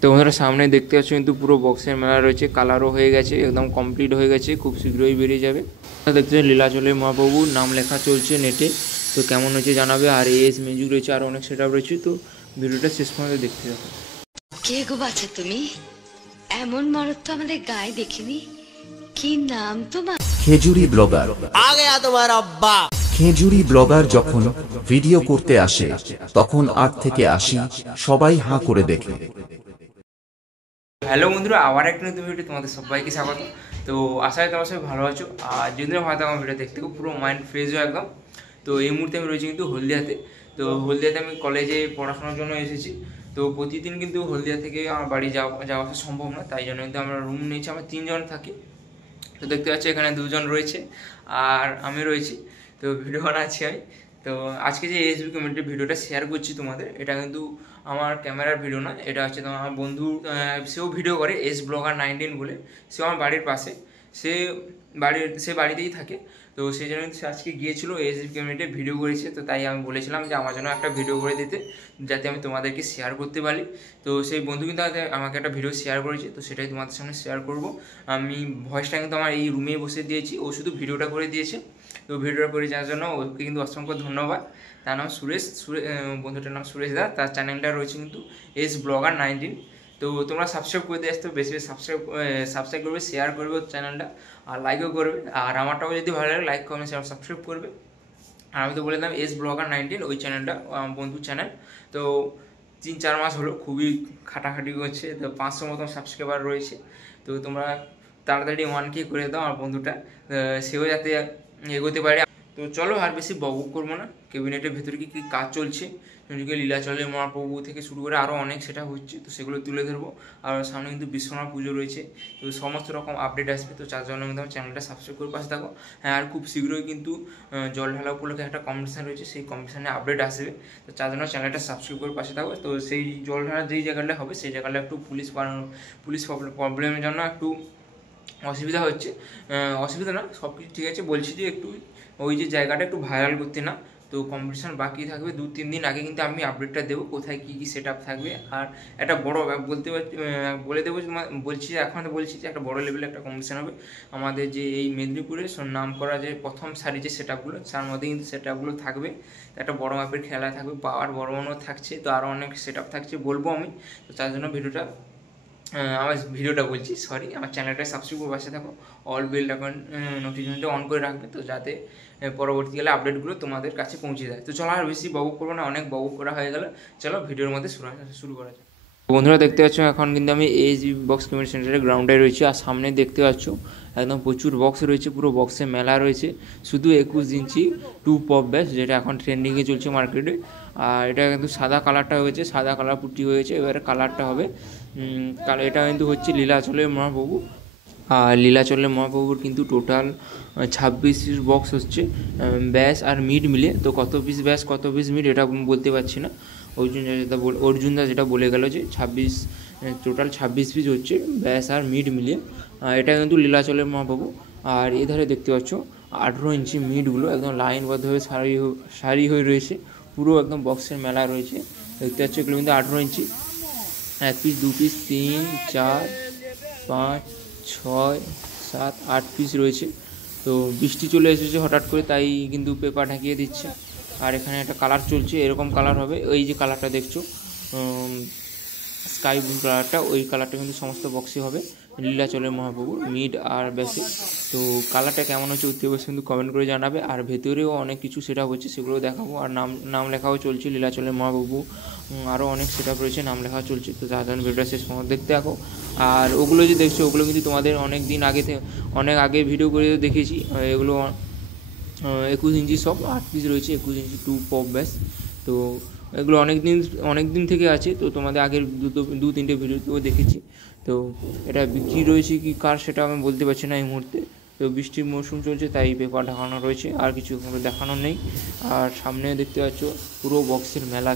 তো বন্ধুরা সামনে দেখতে পাচ্ছ কিন্তু পুরো বক্সের মেলা রয়েছে, কালারও হয়ে গেছে, একদম কমপ্লিট হয়ে গেছে, খুব শীঘ্রই বেরিয়ে যাবে। দেখতে লীলাচলে মহাপ্রভুর নাম লেখা চলছে নেটে। তো কেমন হয়েছে জানাবে। আর এস মিউজিক রয়েছে, আর অনেক সেট আপ রয়েছে। তো ভিডিওটা শেষ পর্যন্ত দেখতে হবে। কে গো বাছা তুমি? এমন মরদ তো আমাদের গায়ে দেখিনি। কি নাম তোমার? খেজুরি ব্লগার। आ गया तुम्हारा अब्बा। খেজুরি ব্লগার যখন ভিডিও করতে আসে তখন 8 থেকে 80 সবাই হাঁ করে দেখে। হ্যালো বন্ধুরা, আবার একটা নতুন ভিডিও তোমাদের সবাইকে স্বাগত। তো আশা করি তোমার সবাই ভালো আছো। আর যদি হয়তো আমার ভিডিও দেখতে পুরো মাইন্ড ফ্রেশ হয় একদম। তো এই মুহূর্তে আমি রয়েছি কিন্তু হলদিয়াতে। তো হলদিয়াতে আমি কলেজে পড়াশোনার জন্য এসেছি। তো প্রতিদিন কিন্তু হলদিয়া থেকে আমার বাড়ি যাওয়া আসা সম্ভব না, তাই জন্য কিন্তু আমরা রুম নিয়েছি, আমরা 3 জন থাকি। তো দেখতে পাচ্ছি এখানে 2 জন রয়েছে আর আমি রয়েছি। তো ভিডিও বানাচ্ছি আমি। তো আজকে যে এসবি কমিউনিটির ভিডিওটা শেয়ার করছি তোমাদের, এটা কিন্তু আমার ক্যামেরার ভিডিও না, এটা হচ্ছে তোমার আমার বন্ধু, সেও ভিডিও করে এস ব্লগার 19 বলে। সেও আমার বাড়ির পাশে, সে বাড়িতেই থাকে। তো সেই জন্য সে আজকে গিয়েছিলো এসবি কমিউনিটিতে ভিডিও করেছে। তো তাই আমি বলেছিলাম যে আমার জন্য একটা ভিডিও করে দিতে, যাতে আমি তোমাদেরকে শেয়ার করতে পারি। তো সেই বন্ধু কিন্তু আমাকে একটা ভিডিও শেয়ার করেছে, তো সেটাই তোমাদের সামনে শেয়ার করব। আমি ভয়েসটা কিন্তু আমার এই রুমেই বসে দিয়েছি, ও শুধু ভিডিওটা করে দিয়েছে। তো ভিডিওটা করে যাওয়ার জন্য ওকে কিন্তু অসংখ্য ধন্যবাদ। তার নাম সুরেশ, বন্ধুটার নাম সুরেশ দা। তার চ্যানেলটা রয়েছে কিন্তু এস ব্লগার 19। তো তোমরা সাবস্ক্রাইব করে দিয়ে আসতে, বেশি বেশি সাবস্ক্রাইব করবে, শেয়ার করবে চ্যানেলটা, আর লাইকও করবে। আর আমারটাও যদি ভালো লাগে লাইক কমেন্ট শেয়ার সাবস্ক্রাইব করবে। আর আমি তো বলে দিলাম এস ব্লগার 19 ওই চ্যানেলটা, বন্ধুর চ্যানেল। তো 3-4 মাস হলো খুবই খাটাখাটি করছে। তো 500 মতন সাবস্ক্রাইবার রয়েছে। তো তোমরা তাড়াতাড়ি 1K করে দাও আমার বন্ধুটা, সেও যাতে এগোতে পারে। তো চলো আর বেশি বকবক করবো না, ক্যাবিনেটের ভেতরে কি কী কাজ চলছে, এদিকে লীলাচলে মহাপ্রভু থেকে শুরু করে আরও অনেক সেটা হচ্ছে, তো সেগুলো তুলে ধরবো। আর সামনে কিন্তু বিশ্বনাথ পুজো রয়েছে, তো সমস্ত রকম আপডেট আসবে। তো যার জন্য কিন্তু আমার চ্যানেলটা সাবস্ক্রাইব করে পাশে থাকো। হ্যাঁ, আর খুব শীঘ্রই কিন্তু জল ঢালা উপলক্ষে একটা কম্পিটিশান রয়েছে, সেই কম্পিটিশানে আপডেট আসবে। তো তার জন্য চ্যানেলটা সাবস্ক্রাইব করে পাশে থাকো। তো সেই জল ঢালার যেই জায়গাটা হবে সেই জায়গাটা একটু পুলিশ প্রবলেমের জন্য একটু অসুবিধা হচ্ছে। অসুবিধা না, সব কিছু ঠিক আছে। বলছি যে একটু ওই যে জায়গাটা একটু ভাইরাল করতে না। তো কম্পিটিশান বাকি থাকবে 2-3 দিন আগে কিন্তু আমি আপডেটটা দেবো, কোথায় কী কী সেট আপ থাকবে। আর একটা বড় বলে দেবো, বলছি যে এখন বলছি যে একটা বড় লেভেলে একটা কম্পিটিশান হবে আমাদের যে এই মেদিনীপুরে নাম করা যে প্রথম সারি যে সেট আপগুলো, তার মধ্যে কিন্তু সেট আপগুলো থাকবে। একটা বড় মাপের খেলা থাকবে, পাওয়ার বড় থাকছে। তো আরও অনেক সেট আপ থাকছে, বলবো আমি। তো তার জন্য আমার ভিডিওটা বলছি, সরি, আমার চ্যানেলটা সাবস্ক্রাইব করে পাশে থাকো। অল বেল এখন নোটিফিকেশনটা অন করে রাখবে, তো যাতে পরবর্তীকালে আপডেটগুলো তোমাদের কাছে পৌঁছে যায়। তো চলো আর বেশি বকবক করবো না, অনেক বকবক করা হয়ে গেল। চলো ভিডিওর মধ্যে শুরু করা যায়। বন্ধুরা দেখতে পাচ্ছ এখন কিন্তু আমি এইচ বক্স কমিউনিটি সেন্টারের গ্রাউন্ডে রয়েছি। আর সামনে দেখতে পাচ্ছ একদম প্রচুর বক্স রয়েছে, পুরো বক্সে মেলা রয়েছে। শুধু 21 ইঞ্চি 2 পপ ব্যাস, যেটা এখন ট্রেন্ডিংয়ে চলছে মার্কেটে। আর এটা কিন্তু সাদা কালারটা হয়েছে, সাদা কালার পুটি হয়েছে, এবারে কালারটা হবে এটা কিন্তু হচ্ছে লীলাচলের মহাপ্রভু। আর লীলাচলের মহাপ্রভুর কিন্তু টোটাল 26 পিস বক্স হচ্ছে, ব্যাস আর মিড মিলে। তো কত পিস ব্যাস কত পিস মিড এটা বলতে পারছি না। অর্জুনদা যেটা বলে গেল যে টোটাল 26 পিস হচ্ছে ব্যাস আর মিড মিলিয়ে। এটা কিন্তু লীলাচলের মহাপ্রভু। আর এধারে দেখতে পাচ্ছ 18 ইঞ্চি মিডগুলো একদম লাইনবদ্ধভাবে সারি হয়ে রয়েছে, পুরো একদম বক্সের মেলা রয়েছে। দেখতে পাচ্ছ এগুলো কিন্তু 18 ইঞ্চি, 1 পিস 2 পিস 3 4 5 6 7 8 পিস রয়েছে। তো বৃষ্টি চলে এসেছে হঠাৎ করে, তাই কিন্তু পেপার ঢাকিয়ে দিচ্ছে। আর এখানে একটা কালার চলছে, এরকম কালার হবে। ওই যে কালারটা দেখছো স্কাই ব্লু কালারটা, ওই কালারটা কিন্তু সমস্ত বক্সে হবে লীলাচলের মহাপ্রভুর মিড আর বেসিক। তো কালারটা কেমন হচ্ছে উত্তর বক্সে কিন্তু কমেন্ট করে জানাবে। আর ভেতরেও অনেক কিছু সেট আপ হচ্ছে, সেগুলো দেখাবো। আর নাম লেখাও চলছে লীলাচলের মহাপ্রভু, আরও অনেক সেট আপ রয়েছে, নাম লেখা চলছে। তো যার জন্য ভিডিওটা শেষ পর্যন্ত দেখতে থাকো। আর ওগুলো যে দেখছো ওগুলো কিন্তু তোমাদের অনেক আগে ভিডিও করে দেখেছি। এগুলো 21 ইঞ্চি সব 8 পিস রয়েছে, 21 ইঞ্চি 2 পপ ব্যাস। তো এগুলো অনেক দিন থেকে আছে, তো তোমাদের আগের 2-3টে ভিডিওতেও দেখেছি। তো এটা বিক্রি রয়েছে কি কার সেটা আমি বলতে পারছি না এই মুহূর্তে। তো বৃষ্টির মৌসুম চলছে, তাই পেপার ঢাকানো রয়েছে, আর কিছু দেখানো নেই। আর সামনে দেখতে পাচ্ছ পুরো বক্সের মেলা,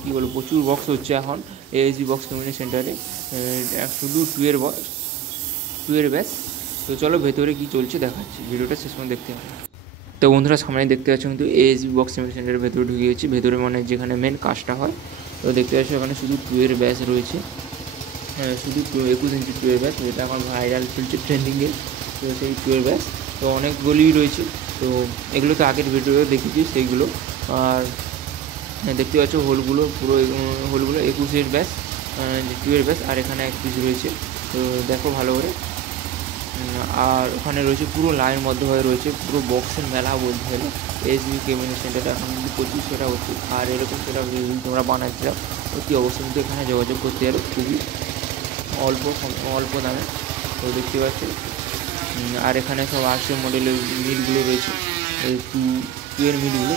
কী বলবো, প্রচুর বক্স হচ্ছে এখন এএসজি বক্স কমিউনিটি সেন্টারে, শুধু 2 এর ব্যাস। তো চলো ভেতরে কী চলছে দেখাচ্ছি, ভিডিওটা শেষ পর্যন্ত দেখতে হবে। তো বন্ধুরা সামনে দেখতে পাচ্ছ কিন্তু এএসবি বক্স সেন্টারের ভেতরে ঢুকে গেছি, ভেতরে মানে যেখানে মেন কাজটা হয়। তো দেখতে পাচ্ছ এখানে শুধু 2 এর ব্যাস রয়েছে। শুধু 21 ইঞ্চি টুয়ের ব্যাস, যেটা এখন ভাইরাল চলছে ট্রেন্ডিংয়ে। তো সেই টুয়ের ব্যাস তো অনেকগুলিই রয়েছে। তো এগুলো তো আগের ভিডিওতে দেখেছি সেইগুলো। আর দেখতে পাচ্ছ হোলগুলো পুরো হোলগুলো 21 ব্যাস, টুয়ের ব্যাস, আর এখানে এক পিস রয়েছে। তো দেখো ভালো করে। আর ওখানে রয়েছে পুরো লাইন মধ্য হয়ে রয়েছে পুরো বক্সের মেলা বলতে গেলে। এসবি গেমিং সেন্টারটা এখন কিন্তু প্রচুর সেটা হচ্ছে। আর এরকম সেটা যদি তোমরা বানাতে চাও অতি অবশ্যই কিন্তু এখানে যোগাযোগ করতে পারো খুবই অল্প দামে। তো দেখতে পাচ্ছ। আর এখানে সব আর্টস মডেলের মিটগুলো রয়েছে, টু এর মিটগুলো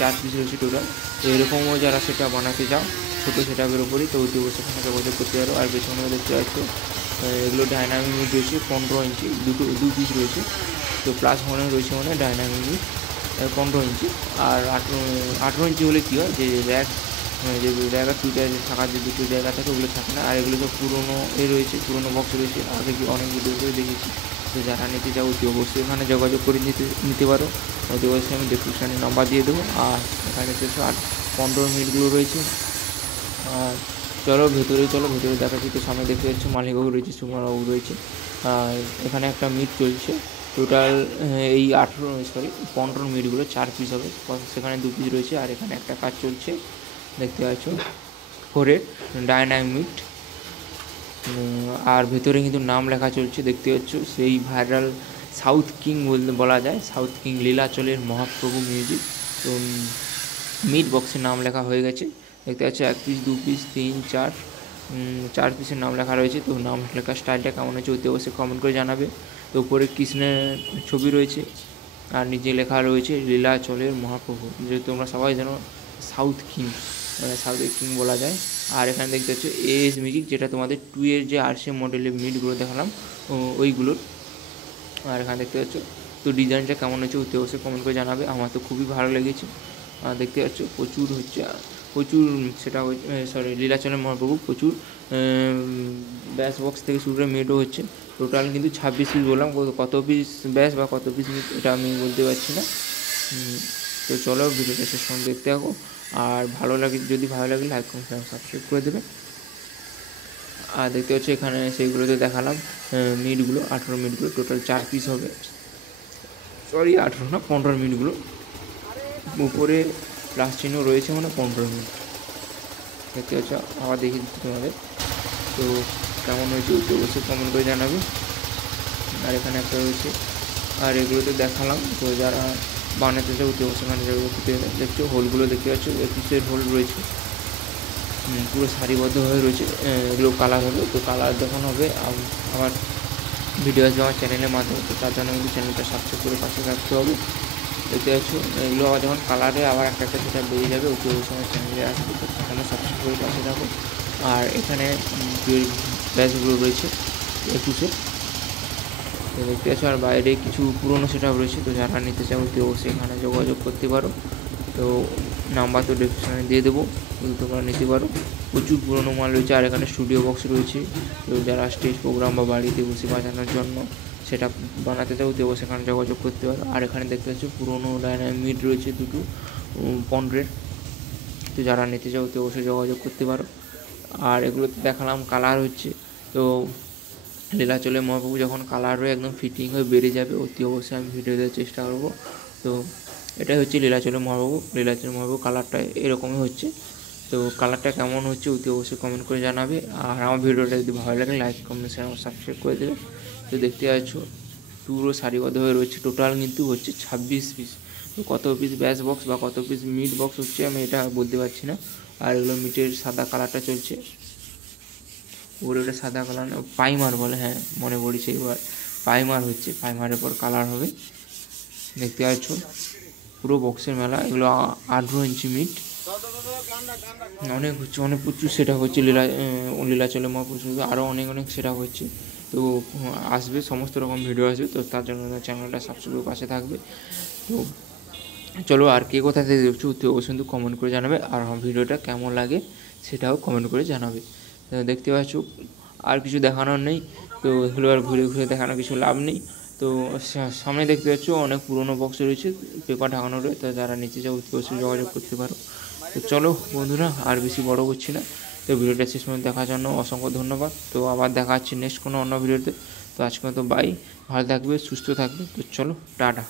4 পিস রয়েছে টোটাল। তো এরকমও যারা সেটা বানাতে চাও ছোটো সেটাপের উপরই, তো অতি অবশ্যই এখানে যোগাযোগ করতে পারো। আর পেছনেও দেখতে পাচ্ছ এগুলো ডাইনামিক মিট রয়েছে 15 ইঞ্চি, দু পিস রয়েছে। তো প্লাস মনে রয়েছে মানে ডাইনামিক মিট 15 ইঞ্চি। আর 18 ইঞ্চি হলে কী হয় যে র্যাক, যে র্যাকের টুইটার থাকার যে দুটো জায়গা থাকে ওগুলো থাকে না। আর এগুলো সব পুরোনো রয়েছে, পুরোনো বক্স রয়েছে, আগে কি অনেক ভিডিও করে দেখেছি। তো যারা নিতে চাও অতি অবশ্যই এখানে যোগাযোগ করে নিতে পারো। অতি অবশ্যই আমি ডেসক্রিপশানে নাম্বার দিয়ে দেবো। আর এখানে 15 মিনিটগুলো রয়েছে। আর চলো ভেতরে দেখাচ্ছি। তো সামনে দেখতে পাচ্ছি মালিকবাবু রয়েছে, সুকুমারবাবু রয়েছে। আর এখানে একটা মিট চলছে টোটাল এই 15 মিনিটগুলো 4 পিস হবে, সেখানে 2 পিস রয়েছে। আর এখানে একটা কাজ চলছে দেখতে পাচ্ছ 4 ডাইনামিট। আর ভেতরে কিন্তু নাম লেখা চলছে দেখতে পাচ্ছ, সেই ভাইরাল সাউথ কিং বলা যায়, সাউথ কিং লীলাচলের মহাপ্রভু মিউজিক। তো মিট বক্সের নাম লেখা হয়ে গেছে দেখতে পাচ্ছ। 1 পিস 2 পিস 3 4 4 পিসের নাম লেখা রয়েছে। তো নাম লেখার স্টাইলটা কেমন হচ্ছে অতি অবশ্যই কমেন্ট করে জানাবে। তো উপরে কৃষ্ণের ছবি রয়েছে আর নিচে লেখা রয়েছে লীলাচলের মহাপ্রভু, যেহেতু তোমরা সবাই জানো সাউথ কিং, সাউথের কিং বলা যায়। আর এখানে দেখতে পাচ্ছ এএস মিউজিক, যেটা তোমাদের 2 এর যে আরসি মডেলের মিটগুলো দেখালাম ওইগুলোর। আর এখানে দেখতে পাচ্ছ তো ডিজাইনটা কেমন হচ্ছে অতি অবশ্যই কমেন্ট করে জানাবে। আমার তো খুবই ভালো লেগেছে। আর দেখতে পাচ্ছ প্রচুর সেটা লীলাচলের মহাপ্রভু প্রচুর ব্যাস বক্স থেকে শুরু করে মিটও হচ্ছে। টোটাল কিন্তু 26 পিস বললাম, কত পিস ব্যাস বা কত পিস মিট এটা আমি বলতে পারছি না। তো চলো ভিডিওটা শেষ পর্যন্ত দেখতে থাকো। আর যদি ভালো লাগে লাইক কমেন্ট সাবস্ক্রাইব করে দেবে। আর দেখতে পাচ্ছ এখানে সেইগুলোতে দেখালাম মিটগুলো 18 মিনিটগুলো টোটাল 4 পিস হবে, 18 না 15 মিনিটগুলো। উপরে প্লাস চিহ্ন রয়েছে মানে 15 মিনিট দেখতে পাচ্ছ। আবার দেখিয়ে দিচ্ছি তোমাদের। তো কেমন হয়েছে অবশ্যই কমেন্ট করে জানাবে। আর এখানে একটা রয়েছে, আর এগুলোতে দেখালাম। তো যারা বানাতে চাও অতি অবশ্যই এখানে দেখছো হোলগুলো দেখতে পাচ্ছ 21 হোল রয়েছে, পুরো সারিবদ্ধভাবে রয়েছে। এগুলো কালার হবে, তো কালার যখন হবে আমার ভিডিও আসবে আমার চ্যানেলের মাধ্যমে। তো তার জন্য কিন্তু চ্যানেলটা সাবস্ক্রাইব করে পাশে রাখতে হবে। দেখতে পাচ্ছ এগুলো আবার যখন কালারে আবার একটা সেটা বেরিয়ে যাবে অতি অবশ্যই আমার চ্যানেলে আসবে, তো চ্যানেলে সাবস্ক্রাইব করে পাশে থাকো। আর এখানে ব্যাচগুলো রয়েছে 21। তো দেখতে পাচ্ছ আর বাইরে কিছু পুরনো সেটআপ রয়েছে। তো যারা নিতে চাও অতি অবশ্যই এখানে যোগাযোগ করতে পারো। তো নাম্বার তো ডিসক্রিপশানে দিয়ে দেবো, কিন্তু তোমরা নিতে পারো। প্রচুর পুরনো মাল রয়েছে। আর এখানে স্টুডিও বক্স রয়েছে, তো যারা স্টেজ প্রোগ্রাম বা বাড়িতে বসে বাজানোর জন্য সেটা বানাতে চাও অতি অবশ্যই এখানে যোগাযোগ করতে পারো। আর এখানে দেখতে পাচ্ছ পুরনো ডাইনামিট রয়েছে দুটো 15। তো যারা নিতে চাও অতি অবশ্যই যোগাযোগ করতে পারো। আর এগুলোতে দেখালাম কালার হচ্ছে। তো লীলাচলের মহাপ্রভু যখন কালার হয়ে একদম ফিটিং হয়ে বেরিয়ে যাবে অতি অবশ্যই আমি ভিডিও দেওয়ার চেষ্টা করবো। তো এটাই হচ্ছে লীলাচলের মহাপ্রভু কালারটা এরকমই হচ্ছে। তো কালারটা কেমন হচ্ছে অতি অবশ্যই কমেন্ট করে জানাবে। আর আমার ভিডিওটা যদি ভালো লাগে লাইক কমেন্ট শেয়ার সাবস্ক্রাইব করে দেবে। তো দেখতে পাচ্ছ পুরো সারিবদ্ধ হয়ে রয়েছে, টোটাল কিন্তু হচ্ছে 26 পিস। তো কত পিস ব্যাস বক্স বা কত পিস মিট বক্স হচ্ছে আমি এটা বলতে পারছি না। আর এগুলো মিটের সাদা কালারটা চলছে, ওর ওটা সাদা কালার না পাইমার বলে, হ্যাঁ মনে পড়েছে এবার পাইমার হচ্ছে, পাইমারের পর কালার হবে। দেখতে পাচ্ছ পুরো বক্সের মেলা। এগুলো 18 ইঞ্চি মিট অনেক হচ্ছে, অনেক প্রচুর সেটা হচ্ছে লীলাচলের মহাপ্রভু, আরও অনেক সেটা হচ্ছে। তো আসবে সমস্ত রকম ভিডিও আসবে, তো তার জন্য চ্যানেলটা সাবস্ক্রাইব পাশে থাকবে। তো চলো আর কে কোথা থেকে দেখছো অবশ্যই কিন্তু কমেন্ট করে জানাবে। আর আমার ভিডিওটা কেমন লাগে সেটাও কমেন্ট করে জানাবে। দেখতে পাচ্ছ আর কিছু দেখানোর নেই, তো এগুলো আর ঘুরে দেখানোর কিছু লাভ নেই। তো সামনে দেখতে পাচ্ছ অনেক পুরনো বক্স রয়েছে পেপার ঢাকানো রয়েছে, তো যারা নিচে যাও অবশ্যই যোগাযোগ করতে পারো। তো চলো বন্ধুরা আর বেশি বড় করছি না, তো ভিডিওটা শেষ পর্যন্ত দেখার জন্য অসংখ্য ধন্যবাদ। তো আবার দেখা হচ্ছে নেক্সট কোনো অন্য ভিডিওতে। তো আজকে মতো বাই, ভালো থাকবে, সুস্থ থাকবে। তো চলো টাটা।